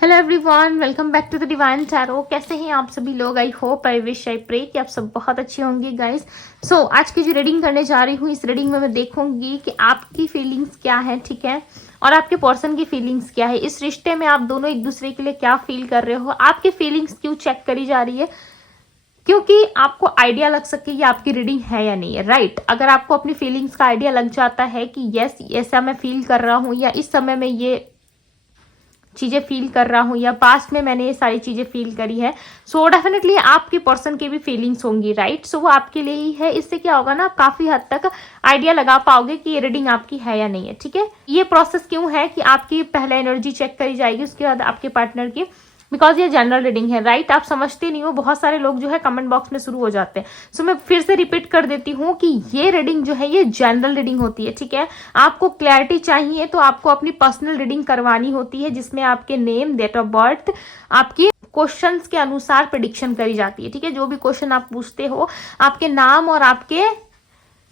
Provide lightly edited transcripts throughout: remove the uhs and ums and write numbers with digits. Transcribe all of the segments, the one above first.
Hello everyone, welcome back to the divine tarot. कैसे हैं आप सभी लोग? I hope, I wish, I pray कि आप सब बहुत अच्छे होंगे गाइस। सो आज की जो रीडिंग करने जा रही हूँ, इस रीडिंग में मैं देखूंगी कि आपकी फीलिंग्स क्या है, ठीक है, और आपके पर्सन की फीलिंग्स क्या है। इस रिश्ते में आप दोनों एक दूसरे के लिए क्या फील कर रहे हो, आपकी फीलिंग्स क्यों चेक करी जा रही है, क्योंकि आपको आइडिया लग सके ये आपकी रीडिंग है या नहीं है। राइट, अगर आपको अपनी फीलिंग्स का आइडिया लग जाता है कि यस ऐसा मैं फील कर रहा हूँ, या इस समय में ये चीजें फील कर रहा हूँ, या पास्ट में मैंने ये सारी चीजें फील करी है, सो डेफिनेटली आपके पर्सन की भी फीलिंग्स होंगी। राइट, सो वो आपके लिए ही है। इससे क्या होगा ना, आप काफी हद तक आइडिया लगा पाओगे कि ये रीडिंग आपकी है या नहीं है। ठीक है, ये प्रोसेस क्यों है कि आपकी पहले एनर्जी चेक करी जाएगी, उसके बाद आपके पार्टनर की, बिकॉज ये जनरल रीडिंग है। राइट, आप समझते नहीं हो, बहुत सारे लोग जो है कमेंट बॉक्स में शुरू हो जाते हैं। सो मैं फिर से रिपीट कर देती हूँ कि ये रीडिंग जो है ये जनरल रीडिंग होती है। ठीक है, आपको क्लैरिटी चाहिए तो आपको अपनी पर्सनल रीडिंग करवानी होती है, जिसमें आपके नेम, डेट ऑफ बर्थ, आपकी क्वेश्चंस के अनुसार प्रेडिक्शन करी जाती है। ठीक है, जो भी क्वेश्चन आप पूछते हो, आपके नाम और आपके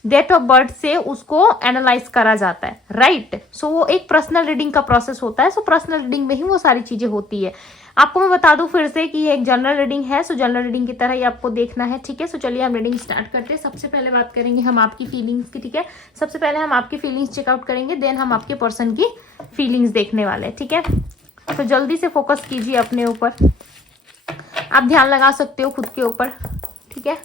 डेट ऑफ बर्थ से उसको एनालाइज करा जाता है। राइट, सो वो एक पर्सनल रीडिंग का प्रोसेस होता है। सो पर्सनल रीडिंग में ही वो सारी चीजें होती है। आपको मैं बता दूं फिर से कि ये एक जनरल रीडिंग है। सो जनरल रीडिंग की तरह ही आपको देखना है। ठीक है, सो चलिए हम रीडिंग स्टार्ट करते हैं। सबसे पहले बात करेंगे हम आपकी फीलिंग्स की। ठीक है, सबसे पहले हम आपकी फीलिंग्स चेकआउट करेंगे, देन हम आपके पर्सन की फीलिंग्स देखने वाले हैं। ठीक है, तो जल्दी से फोकस कीजिए अपने ऊपर। आप ध्यान लगा सकते हो खुद के ऊपर। ठीक है,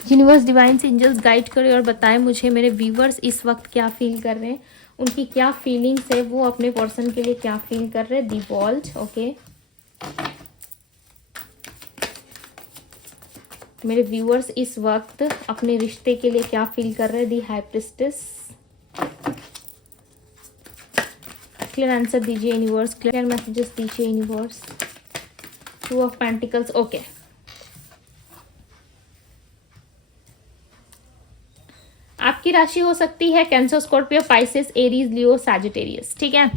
यूनिवर्स, डिवाइन एंजल्स गाइड करें और बताएं मुझे मेरे व्यूवर्स इस वक्त क्या फील कर रहे हैं, उनकी क्या फीलिंग्स है, वो अपने पर्सन के लिए क्या फील कर रहे हैं। दी वर्ल्ड, ओके, मेरे व्यूअर्स इस वक्त अपने रिश्ते के लिए क्या फील कर रहे हैं। दी हाई प्रिस्टेस, क्लियर आंसर दीजिए यूनिवर्स, क्लियर मैसेजेस दीजिए universe. Two of pentacles, okay, आपकी राशि हो सकती है कैंसर, स्कॉर्पियो, पाइसेस, एरीज, लियो, सैजिटेरियस। ठीक है,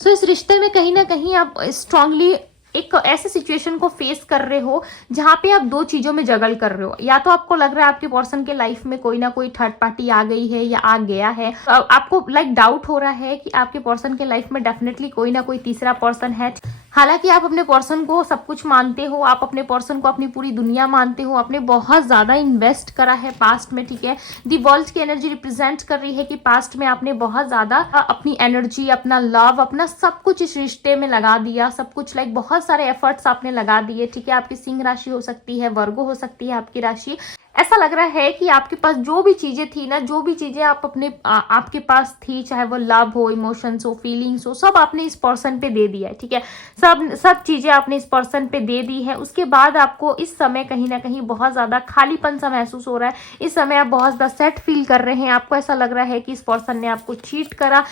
सो इस रिश्ते में कहीं ना कहीं आप स्ट्रांगली एक ऐसे सिचुएशन को फेस कर रहे हो जहां पे आप दो चीजों में जगल कर रहे हो। या तो आपको लग रहा है आपके पर्सन के लाइफ में कोई ना कोई थर्ड पार्टी आ गई है या आ गया है, आपको डाउट हो रहा है कि आपके पर्सन के लाइफ में डेफिनेटली कोई ना कोई तीसरा पर्सन है। हालांकि आप अपने पर्सन को सब कुछ मानते हो, आप अपने पर्सन को अपनी पूरी दुनिया मानते हो, आपने बहुत ज्यादा इन्वेस्ट करा है पास्ट में। ठीक है, दी वर्ल्ड की एनर्जी रिप्रेजेंट कर रही है कि पास्ट में आपने बहुत ज्यादा अपनी एनर्जी, अपना लव, अपना सब कुछ इस रिश्ते में लगा दिया, सब कुछ बहुत सारे एफर्ट्स आपने लगा दिए। ठीक है, आपकी सिंह राशि हो सकती है, वर्गो हो सकती है आपकी राशि। ऐसा लग रहा है कि आपके पास जो भी चीजें थी ना, जो भी चीजें आप अपने आपके पास थी, चाहे वो लव हो, इमोशंस हो, फीलिंग्स हो, सब आपने इस पर्सन पे दे दिया है। ठीक है, सब चीजें आपने इस पर्सन पे दे दी है। उसके बाद आपको इस समय कहीं ना कहीं बहुत ज्यादा खालीपन सा महसूस हो रहा है। इस समय आप बहुत ज्यादा सेट फील कर रहे हैं। आपको ऐसा लग रहा है कि इस पर्सन ने आपको चीट करा।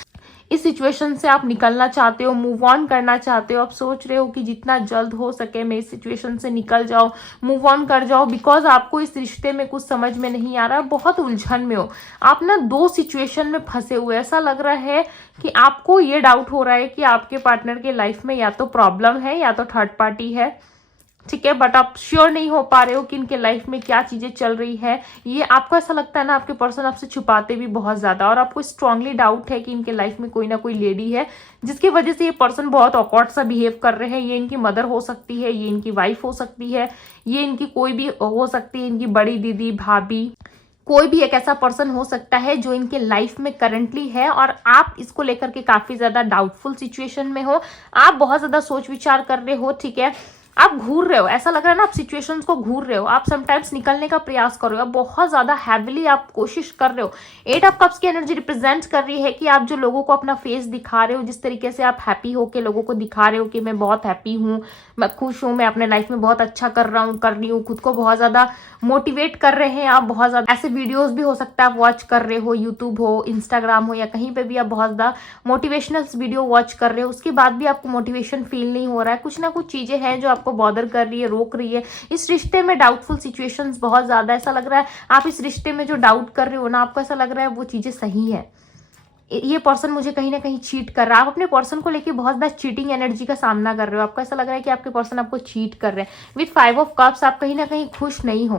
इस सिचुएशन से आप निकलना चाहते हो, मूव ऑन करना चाहते हो। आप सोच रहे हो कि जितना जल्द हो सके मैं इस सिचुएशन से निकल जाऊं, मूव ऑन कर जाओ, बिकॉज आपको इस रिश्ते में कुछ समझ में नहीं आ रहा, बहुत उलझन में हो आप ना, दो सिचुएशन में फंसे हुए। ऐसा लग रहा है कि आपको ये डाउट हो रहा है कि आपके पार्टनर के लाइफ में या तो प्रॉब्लम है या तो थर्ड पार्टी है। ठीक है, बट आप श्योर नहीं हो पा रहे हो कि इनके लाइफ में क्या चीजें चल रही है। ये आपको ऐसा लगता है ना, आपके पर्सन आपसे छुपाते भी बहुत ज्यादा, और आपको स्ट्रांगली डाउट है कि इनके लाइफ में कोई ना कोई लेडी है जिसकी वजह से ये पर्सन बहुत ऑकवर्ड सा बिहेव कर रहे हैं। ये इनकी मदर हो सकती है, ये इनकी वाइफ हो सकती है, ये इनकी कोई भी हो सकती है, इनकी बड़ी दीदी, भाभी, कोई भी एक ऐसा पर्सन हो सकता है जो इनके लाइफ में करंटली है, और आप इसको लेकर के काफी ज्यादा डाउटफुल सिचुएशन में हो। आप बहुत ज्यादा सोच विचार कर रहे हो। ठीक है, आप घूर रहे हो, ऐसा लग रहा है ना, आप सिचुएशंस को घूर रहे हो, आप समटाइम्स निकलने का प्रयास कर रहे हो, बहुत ज्यादा हैविली आप कोशिश कर रहे हो। एट ऑफ कप्स की एनर्जी रिप्रेजेंट कर रही है कि आप जो लोगों को अपना फेस दिखा रहे हो, जिस तरीके से आप हैप्पी होके लोगों को दिखा रहे हो कि मैं बहुत हैप्पी हूँ, मैं खुश हूँ, मैं अपने लाइफ में बहुत अच्छा कर रही हूँ, खुद को बहुत ज्यादा मोटिवेट कर रहे हैं आप। बहुत ज्यादा ऐसे वीडियोज भी हो सकता है आप वॉच कर रहे हो, यूट्यूब हो, इंस्टाग्राम हो, या कहीं पे भी आप बहुत ज्यादा मोटिवेशनल वीडियो वॉच कर रहे हो, उसके बाद भी आपको मोटिवेशन फील नहीं हो रहा है। कुछ ना कुछ चीजें हैं जो आपको बॉदर कर रही है, रोक रही है। इस रिश्ते में डाउटफुल सिचुएशंस बहुत ज्यादा, ऐसा लग रहा है आप इस रिश्ते में जो डाउट कर रहे हो ना, आपको ऐसा लग रहा है वो चीजें सही है, ये पर्सन मुझे कहीं ना कहीं चीट कर रहा है। आप अपने पर्सन को लेके बहुत ज्यादा चीटिंग एनर्जी का सामना कर रहे हो। आपको ऐसा लग रहा है कि आपके पर्सन आपको चीट कर रहे हैं। विथ 5 ऑफ कप्स आप कहीं ना कहीं खुश नहीं हो।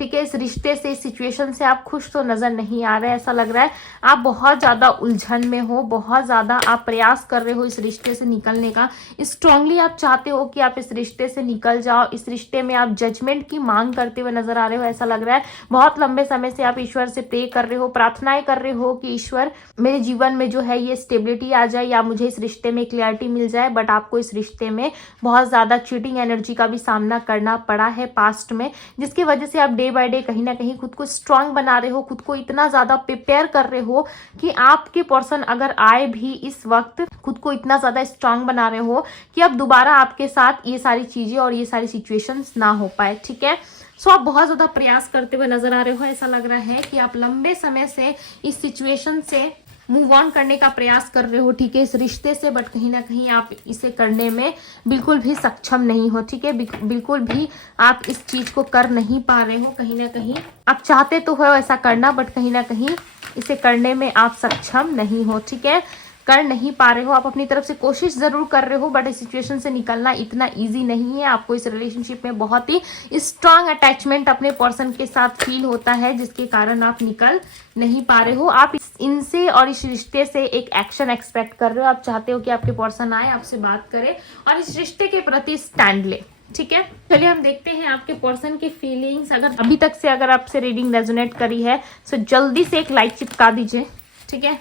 ठीक है। इस रिश्ते से, इस सिचुएशन से आप खुश तो नजर नहीं आ रहे, ऐसा लग रहा है आप बहुत ज्यादा उलझन में हो, बहुत ज्यादा आप प्रयास कर रहे हो इस रिश्ते से निकलने का। स्ट्रांगली आप चाहते हो कि आप इस रिश्ते से निकल जाओ। इस रिश्ते में आप जजमेंट की मांग करते हुए नजर आ रहे हो, ऐसा लग रहा है बहुत लंबे समय से आप ईश्वर से प्रे कर रहे हो, प्रार्थनाएं कर रहे हो कि ईश्वर मेरे जीवन में जो है ये स्टेबिलिटी आ जाए या मुझे इस रिश्ते में क्लियरिटी मिल जाए। बट आपको इस रिश्ते में बहुत ज्यादा चीटिंग एनर्जी का भी सामना करना पड़ा है पास्ट में, जिसकी वजह से आप डे बाय डे कहीं ना कहीं खुद को स्ट्रांग बना रहे हो, खुद को इतना ज्यादा प्रिपेयर कर रहे हो कि आपके पर्सन अगर आए भी इस वक्त खुद को इतना ज्यादा स्ट्रांग बना रहे हो कि अब दोबारा आपके साथ ये सारी चीजें और ये सारी सिचुएशंस ना हो पाए। ठीक है। सो आप बहुत ज्यादा प्रयास करते हुए नजर आ रहे हो, ऐसा लग रहा है कि आप लंबे समय से इस सिचुएशन से मूव ऑन करने का प्रयास कर रहे हो, ठीक है, इस रिश्ते से। बट कहीं ना कहीं आप इसे करने में बिल्कुल भी सक्षम नहीं हो, ठीक है, बिल्कुल भी आप इस चीज को कर नहीं पा रहे हो। कहीं ना कहीं आप चाहते तो हो ऐसा करना, बट कहीं ना कहीं इसे करने में आप सक्षम नहीं हो, ठीक है, कर नहीं पा रहे हो। आप अपनी तरफ से कोशिश जरूर कर रहे हो, बट इस सिचुएशन से निकलना इतना इजी नहीं है। आपको इस रिलेशनशिप में बहुत ही स्ट्रांग अटैचमेंट अपने पर्सन के साथ फील होता है, जिसके कारण आप निकल नहीं पा रहे हो। आप इनसे और इस रिश्ते से एक एक्शन एक्सपेक्ट कर रहे हो। आप चाहते हो कि आपके पर्सन आए, आपसे बात करे और इस रिश्ते के प्रति स्टैंड ले। ठीक है, चलिए हम देखते हैं आपके पर्सन की फीलिंग्स। अगर अभी तक से अगर आपसे रीडिंग रेजोनेट करी है तो जल्दी से एक लाइक चिपका दीजिए, ठीक है,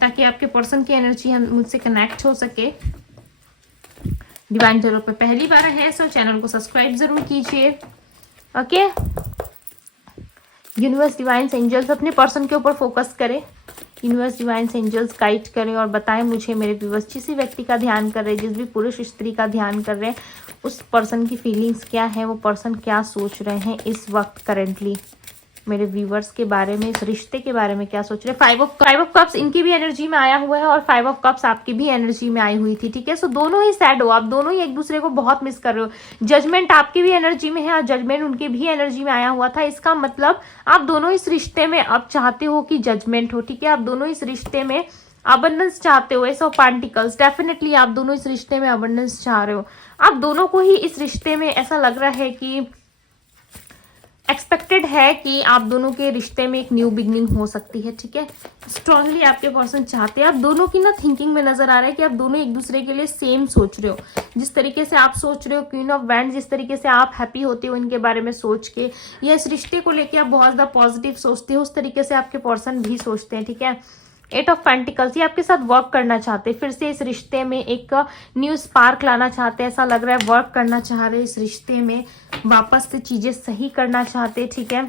ताकि आपके पर्सन की एनर्जी हम मुझसे कनेक्ट हो सके। डिवाइन टैरो पे पहली बार है तो चैनल को सब्सक्राइब जरूर कीजिए। ओके, यूनिवर्स डिवाइन एंजल्स अपने पर्सन के ऊपर फोकस करें। यूनिवर्स डिवाइन एंजल्स गाइड करें और बताएं मुझे, मेरे व्यूअर्स जिस व्यक्ति का ध्यान कर रहे हैं, जिस भी पुरुष स्त्री का ध्यान कर रहे हैं, उस पर्सन की फीलिंग्स क्या है, वो पर्सन क्या सोच रहे हैं इस वक्त करेंटली मेरे व्यूवर्स के बारे में, इस रिश्ते के बारे में क्या सोच रहे हैं। फाइव ऑफ कप्स इनकी भी एनर्जी में आया हुआ है और 5 ऑफ कप्स आपकी भी एनर्जी में आई हुई थी। ठीक है, सो दोनों ही सैड हो, आप दोनों ही एक दूसरे को बहुत मिस कर रहे हो। जजमेंट आपकी भी एनर्जी में है और जजमेंट उनकी भी एनर्जी में आया हुआ था। इसका मतलब आप दोनों इस रिश्ते में अब चाहते हो कि जजमेंट हो। ठीक है, आप दोनों इस रिश्ते में अबंडेंस चाहते हो, एस ऑफ पेंटिकल्स। डेफिनेटली आप दोनों इस रिश्ते में अबंडेंस चाह रहे हो। आप दोनों को ही इस रिश्ते में ऐसा लग रहा है कि एक्सपेक्टेड है कि आप दोनों के रिश्ते में एक न्यू बिगनिंग हो सकती है। ठीक है, स्ट्रांगली आपके पर्सन चाहते हैं। आप दोनों की ना थिंकिंग में नजर आ रहा है कि आप दोनों एक दूसरे के लिए सेम सोच रहे हो। जिस तरीके से आप सोच रहे हो क्वीन ऑफ वैंड, जिस तरीके से आप हैप्पी होते हो इनके बारे में सोच के, या इस रिश्ते को लेके आप बहुत ज्यादा पॉजिटिव सोचते हो, उस तरीके से आपके पर्सन भी सोचते हैं। ठीक है, 8 ऑफ पेंटिकल्स, ये आपके साथ वर्क करना चाहते हैं, फिर से इस रिश्ते में एक न्यू स्पार्क लाना चाहते हैं। ऐसा लग रहा है वर्क करना चाह रहे हैं इस रिश्ते में, वापस से चीजें सही करना चाहते हैं। ठीक है,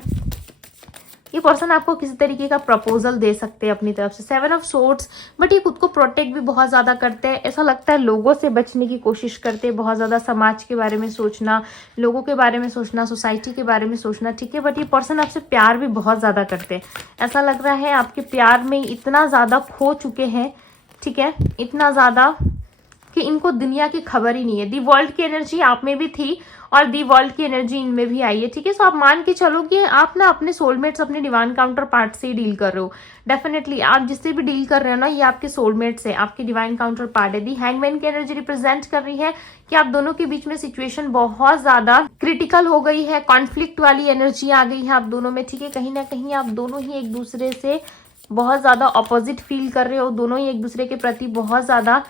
ये पर्सन आपको किसी तरीके का प्रपोजल दे सकते हैं अपनी तरफ से। 7 ऑफ सोर्ड्स, बट ये खुद को प्रोटेक्ट भी बहुत ज्यादा करते हैं। ऐसा लगता है लोगों से बचने की कोशिश करते हैं, बहुत ज्यादा समाज के बारे में सोचना, लोगों के बारे में सोचना, सोसाइटी के बारे में सोचना। ठीक है, बट ये पर्सन आपसे प्यार भी बहुत ज्यादा करते हैं। ऐसा लग रहा है आपके प्यार में इतना ज्यादा खो चुके हैं, ठीक है, इतना ज्यादा कि इनको दुनिया की खबर ही नहीं है। दी वर्ल्ड की एनर्जी आप में भी थी और दी वर्ल्ड की एनर्जी इनमें भी आई है। ठीक है, सो आप मान के चलो कि आप ना अपने सोलमेट्स, अपने डिवाइन काउंटर पार्ट से ही डील कर रहे हो। डेफिनेटली आप जिससे भी डील कर रहे हो ना, ये आपके सोलमेट्स है, आपके डिवाइन काउंटर पार्ट है। दी हैंगमैन की एनर्जी रिप्रेजेंट कर रही है कि आप दोनों के बीच में सिचुएशन बहुत ज्यादा क्रिटिकल हो गई है, कॉन्फ्लिक्ट वाली एनर्जी आ गई है आप दोनों में। ठीक है, कहीं ना कहीं आप दोनों ही एक दूसरे से बहुत ज्यादा अपोजिट फील कर रहे हो, दोनों ही एक दूसरे के प्रति बहुत ज्यादा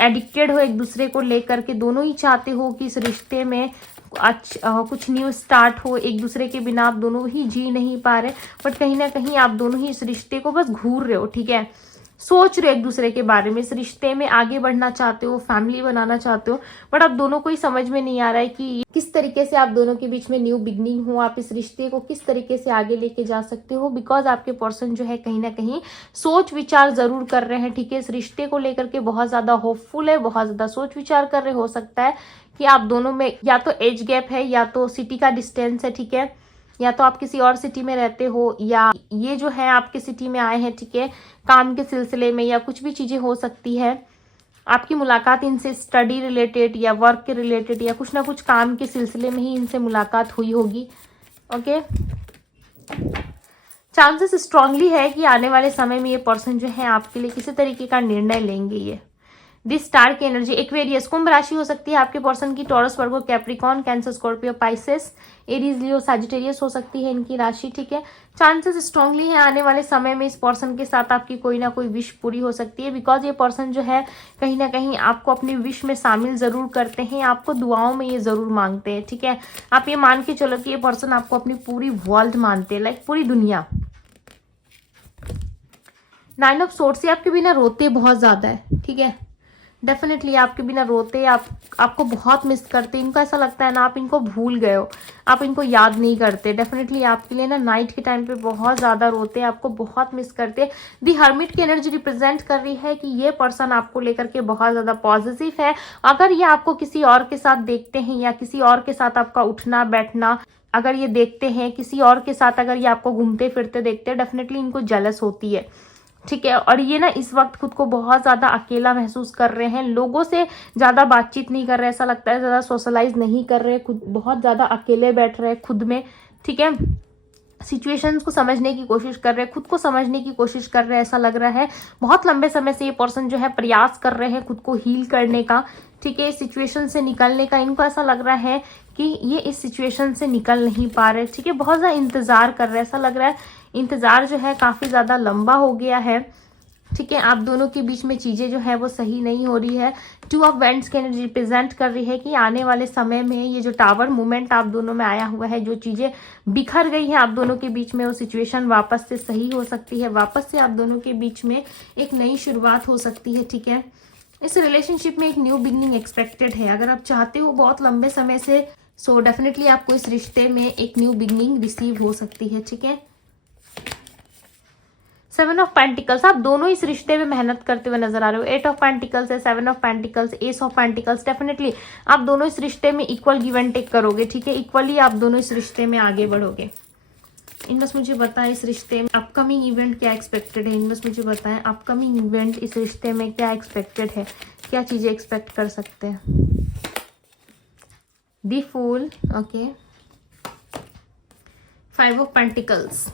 एडिक्टेड हो एक दूसरे को लेकर के। दोनों ही चाहते हो कि इस रिश्ते में कुछ न्यू स्टार्ट हो, एक दूसरे के बिना आप दोनों ही जी नहीं पा रहे, बट कहीं ना कहीं आप दोनों ही इस रिश्ते को बस घूर रहे हो। ठीक है, सोच रहे हो एक दूसरे के बारे में, इस रिश्ते में आगे बढ़ना चाहते हो, फैमिली बनाना चाहते हो, बट आप दोनों को ही समझ में नहीं आ रहा है कि किस तरीके से आप दोनों के बीच में न्यू बिगनिंग हो, आप इस रिश्ते को किस तरीके से आगे लेके जा सकते हो। बिकॉज आपके पर्सन जो है कहीं ना कहीं सोच विचार जरूर कर रहे हैं। ठीक है, इस रिश्ते को लेकर के बहुत ज्यादा होपफुल है, बहुत ज्यादा सोच विचार कर रहे। हो सकता है कि आप दोनों में या तो एज गैप है, या तो सिटी का डिस्टेंस है। ठीक है, या तो आप किसी और सिटी में रहते हो, या ये जो है आपके सिटी में आए हैं, ठीक है, काम के सिलसिले में, या कुछ भी चीजें हो सकती है। आपकी मुलाकात इनसे स्टडी रिलेटेड या वर्क के रिलेटेड या कुछ ना कुछ काम के सिलसिले में ही इनसे मुलाकात हुई होगी। ओके, चांसेस स्ट्रांगली है कि आने वाले समय में ये पर्सन जो है आपके लिए किसी तरीके का निर्णय लेंगे। ये दिस स्टार की एनर्जी एक्वेरियस, कुंभ राशि हो सकती है आपके पर्सन की, Taurus, Virgo, Capricorn, Cancer, Scorpio, Pisces, Aries, Leo, Sagittarius हो सकती है इनकी राशि, ठीक है। चांसेस स्ट्रांगली है आने वाले समय में इस पर्सन के साथ आपकी कोई ना कोई विश पूरी हो सकती है, बिकॉज ये पर्सन जो है कहीं ना कहीं आपको अपनी विश में शामिल जरूर करते हैं, आपको दुआओं में ये जरूर मांगते हैं, ठीक है। आप ये मान के चलो कि ये पर्सन आपको अपनी पूरी वर्ल्ड मानते हैं, लाइक पूरी दुनिया। 9 ऑफ सोर्ड्स, आपके बिना रोते बहुत ज्यादा है, ठीक है। डेफिनेटली आपके बिना रोते, आपको बहुत मिस करते, इनको ऐसा लगता है ना आप इनको भूल गए हो, आप इनको याद नहीं करते। डेफिनेटली आपके लिए ना नाइट के टाइम पे बहुत ज्यादा रोते, आपको बहुत मिस करते। दी हर्मिट की एनर्जी रिप्रेजेंट कर रही है कि ये पर्सन आपको लेकर के बहुत ज्यादा पॉजिटिव है। अगर ये आपको किसी और के साथ देखते हैं या किसी और के साथ आपका उठना बैठना अगर ये देखते हैं, किसी और के साथ अगर ये आपको घूमते फिरते देखते हैं, डेफिनेटली इनको जेलस होती है, ठीक है। और ये ना इस वक्त खुद को बहुत ज्यादा अकेला महसूस कर रहे हैं, लोगों से ज्यादा बातचीत नहीं कर रहे, ऐसा लगता है ज्यादा सोशलाइज नहीं कर रहे, खुद बहुत ज्यादा अकेले बैठ रहे हैं खुद में, ठीक है। सिचुएशंस को समझने की कोशिश कर रहे हैं, खुद को समझने की कोशिश कर रहे हैं, ऐसा लग रहा है बहुत लंबे समय से ये पर्सन जो है प्रयास कर रहे हैं खुद को हील करने का, ठीक है, इस सिचुएशन से निकलने का। इनको ऐसा लग रहा है कि ये इस सिचुएशन से निकल नहीं पा रहे, ठीक है, बहुत ज्यादा इंतजार कर रहे हैं, ऐसा लग रहा है इंतजार जो है काफी ज्यादा लंबा हो गया है, ठीक है। आप दोनों के बीच में चीजें जो है वो सही नहीं हो रही है। 2 ऑफ वेंट्स के एनर्जी रिप्रेजेंट कर रही है कि आने वाले समय में ये जो टावर मूवमेंट आप दोनों में आया हुआ है, जो चीजें बिखर गई है आप दोनों के बीच में, वो सिचुएशन वापस से सही हो सकती है, वापस से आप दोनों के बीच में एक नई शुरुआत हो सकती है, ठीक है। इस रिलेशनशिप में एक न्यू बिगनिंग एक्सपेक्टेड है, अगर आप चाहते हो बहुत लंबे समय से, सो डेफिनेटली आपको इस रिश्ते में एक न्यू बिगनिंग रिसीव हो सकती है, ठीक है। 7 ऑफ पेंटिकल्स, आप दोनों इस रिश्ते में मेहनत करते हुए नजर आ रहे हो। 8 ऑफ पेंटिकल्स है, 7 of pentacles, S of pentacles, definitely आप दोनों इस रिश्ते में इक्वल गिव एंड टेक करोगे, ठीक है, इक्वली आप दोनों इस रिश्ते में आगे बढ़ोगे। इन बस मुझे बताएं इस रिश्ते में अपकमिंग इवेंट क्या एक्सपेक्टेड है, इन बस मुझे बताएं अपकमिंग इवेंट इस रिश्ते में क्या एक्सपेक्टेड है, क्या चीजें एक्सपेक्ट कर सकते हैं। दी फूल, ओके, 5 ऑफ पेंटिकल्स,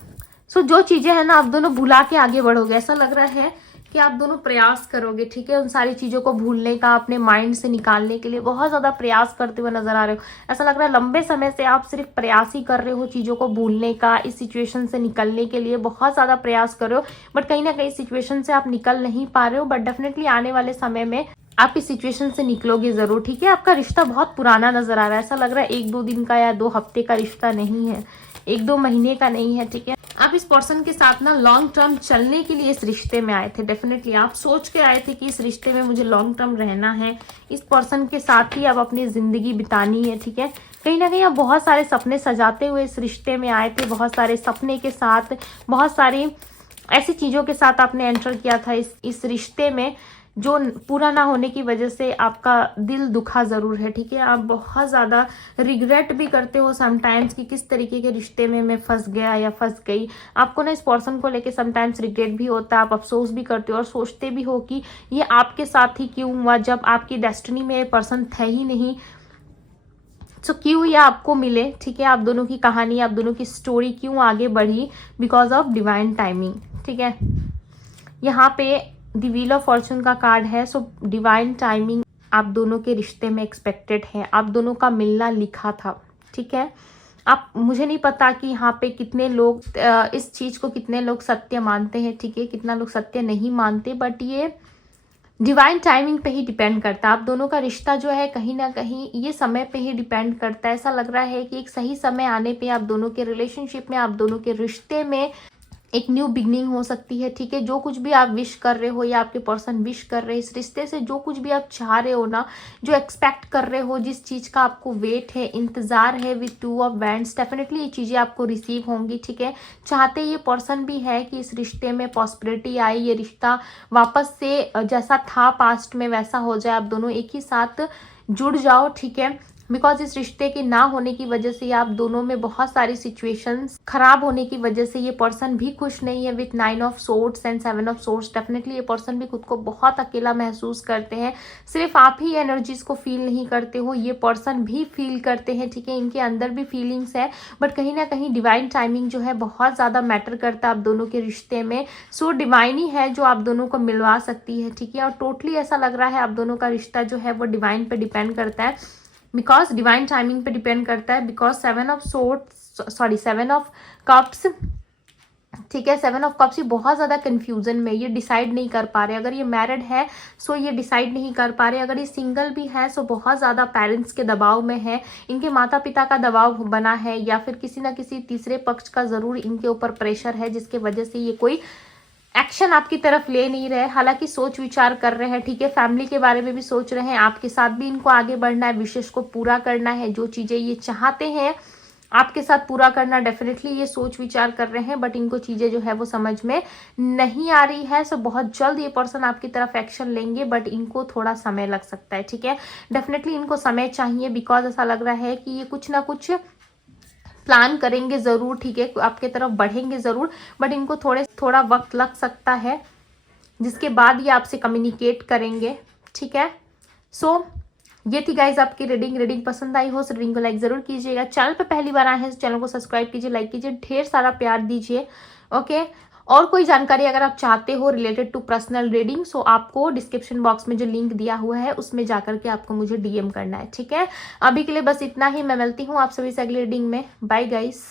सो जो चीजें हैं ना आप दोनों भुला के आगे बढ़ोगे, ऐसा लग रहा है कि आप दोनों प्रयास करोगे, ठीक है, उन सारी चीजों को भूलने का, अपने माइंड से निकालने के लिए बहुत ज्यादा प्रयास करते हुए नजर आ रहे हो। ऐसा लग रहा है लंबे समय से आप सिर्फ प्रयास ही कर रहे हो चीजों को भूलने का, इस सिचुएशन से निकलने के लिए बहुत ज्यादा प्रयास कर रहे हो, बट कहीं ना कहीं सिचुएशन से आप निकल नहीं पा रहे हो। बट डेफिनेटली आने वाले समय में आप इस सिचुएशन से निकलोगे जरूर, ठीक है। आपका रिश्ता बहुत पुराना नजर आ रहा है, ऐसा लग रहा है 1-2 दिन का या 2 हफ्ते का रिश्ता नहीं है, 1-2 महीने का नहीं है, ठीक है। आप इस पर्सन के साथ ना लॉन्ग टर्म चलने के लिए इस रिश्ते में आए थे, डेफिनेटली आप सोच के आए थे कि इस रिश्ते में मुझे लॉन्ग टर्म रहना है, इस पर्सन के साथ ही अब अपनी जिंदगी बितानी है, ठीक है। कहीं ना कहीं आप बहुत सारे सपने सजाते हुए इस रिश्ते में आए थे, बहुत सारे सपने के साथ, बहुत सारी ऐसी चीजों के साथ आपने एंटर किया था इस रिश्ते में, जो पूरा ना होने की वजह से आपका दिल दुखा जरूर है, ठीक है। आप बहुत ज्यादा रिग्रेट भी करते हो समटाइम्स कि किस तरीके के रिश्ते में मैं फंस गया या फंस गई। आपको ना इस पर्सन को लेके समटाइम्स रिग्रेट भी होता है, आप अफसोस भी करते हो और सोचते भी हो कि ये आपके साथ ही क्यों हुआ, जब आपकी डेस्टिनी में ये पर्सन थे ही नहीं, तो क्यों ये आपको मिले, ठीक है। आप दोनों की कहानी, आप दोनों की स्टोरी क्यों आगे बढ़ी, बिकॉज ऑफ डिवाइन टाइमिंग, ठीक है। यहाँ पे द व्हील ऑफ फॉर्चून का कार्ड है, सो डिवाइन टाइमिंग आप दोनों के रिश्ते में एक्सपेक्टेड है, आप दोनों का मिलना लिखा था, ठीक है। आप, मुझे नहीं पता कि यहाँ पे कितने लोग इस चीज को, कितने लोग सत्य मानते हैं, ठीक है, कितना लोग सत्य नहीं मानते, बट ये डिवाइन टाइमिंग पे ही डिपेंड करता है। आप दोनों का रिश्ता जो है कहीं ना कहीं ये समय पे ही डिपेंड करता है। ऐसा लग रहा है कि एक सही समय आने पे आप दोनों के रिलेशनशिप में, आप दोनों के रिश्ते में एक न्यू बिगनिंग हो सकती है, ठीक है। जो कुछ भी आप विश कर रहे हो या आपके पर्सन विश कर रहे हैं इस रिश्ते से, जो कुछ भी आप चाह रहे हो ना, जो एक्सपेक्ट कर रहे हो, जिस चीज का आपको वेट है, इंतजार है, विद 2 ऑफ वैंड्स, डेफिनेटली ये चीजें आपको रिसीव होंगी, ठीक है। चाहते ये पर्सन भी है कि इस रिश्ते में पॉसिबिलिटी आए, ये रिश्ता वापस से जैसा था पास्ट में वैसा हो जाए, आप दोनों एक ही साथ जुड़ जाओ, ठीक है। बिकॉज इस रिश्ते के ना होने की वजह से आप दोनों में बहुत सारी सिचुएशंस खराब होने की वजह से ये पर्सन भी खुश नहीं है। With 9 of swords and 7 of swords definitely ये पर्सन भी खुद को बहुत अकेला महसूस करते हैं। सिर्फ आप ही एनर्जीज को फील नहीं करते हो, ये पर्सन भी फील करते हैं, ठीक है। इनके अंदर भी फीलिंग्स है, बट कहीं ना कहीं डिवाइन टाइमिंग जो है बहुत ज़्यादा मैटर करता है आप दोनों के रिश्ते में। सो डिवाइन ही है जो आप दोनों को मिलवा सकती है, ठीक है। और टोटली ऐसा लग रहा है आप दोनों का रिश्ता जो है वो डिवाइन पे डिपेंड करता है, बिकॉज डिवाइन टाइमिंग पे डिपेंड करता है। बिकॉज 7 ऑफ कप्स, ठीक है, 7 ऑफ कप्स ये बहुत ज़्यादा कंफ्यूजन में, ये डिसाइड नहीं कर पा रहे। अगर ये मैरिड है सो ये डिसाइड नहीं कर पा रहे, अगर ये सिंगल भी है सो बहुत ज़्यादा पेरेंट्स के दबाव में है, इनके माता पिता का दबाव बना है, या फिर किसी ना किसी तीसरे पक्ष का ज़रूर इनके ऊपर प्रेशर है, जिसके वजह से ये कोई एक्शन आपकी तरफ ले नहीं रहे। हालांकि सोच विचार कर रहे हैं, ठीक है, फैमिली के बारे में भी सोच रहे हैं, आपके साथ भी इनको आगे बढ़ना है, विशेष को पूरा करना है, जो चीज़ें ये चाहते हैं आपके साथ पूरा करना डेफिनेटली ये सोच विचार कर रहे हैं, बट इनको चीज़ें जो है वो समझ में नहीं आ रही है। सो बहुत जल्द ये पर्सन आपकी तरफ एक्शन लेंगे, बट इनको थोड़ा समय लग सकता है, ठीक है। डेफिनेटली इनको समय चाहिए, बिकॉज ऐसा लग रहा है कि ये कुछ ना कुछ प्लान करेंगे ज़रूर, ठीक है, आपके तरफ बढ़ेंगे ज़रूर, बट इनको थोड़ा वक्त लग सकता है, जिसके बाद ये आपसे कम्युनिकेट करेंगे, ठीक है। सो ये थी गाइज आपकी रीडिंग पसंद आई हो तो रीडिंग को लाइक जरूर कीजिएगा। चैनल पे पहली बार आए हैं तो चैनल को सब्सक्राइब कीजिए, लाइक कीजिए, ढेर सारा प्यार दीजिए, ओके। और कोई जानकारी अगर आप चाहते हो रिलेटेड टू पर्सनल रीडिंग, सो आपको डिस्क्रिप्शन बॉक्स में जो लिंक दिया हुआ है उसमें जाकर के आपको मुझे DM करना है, ठीक है। अभी के लिए बस इतना ही, मैं मिलती हूँ आप सभी से अगली रीडिंग में। Bye guys.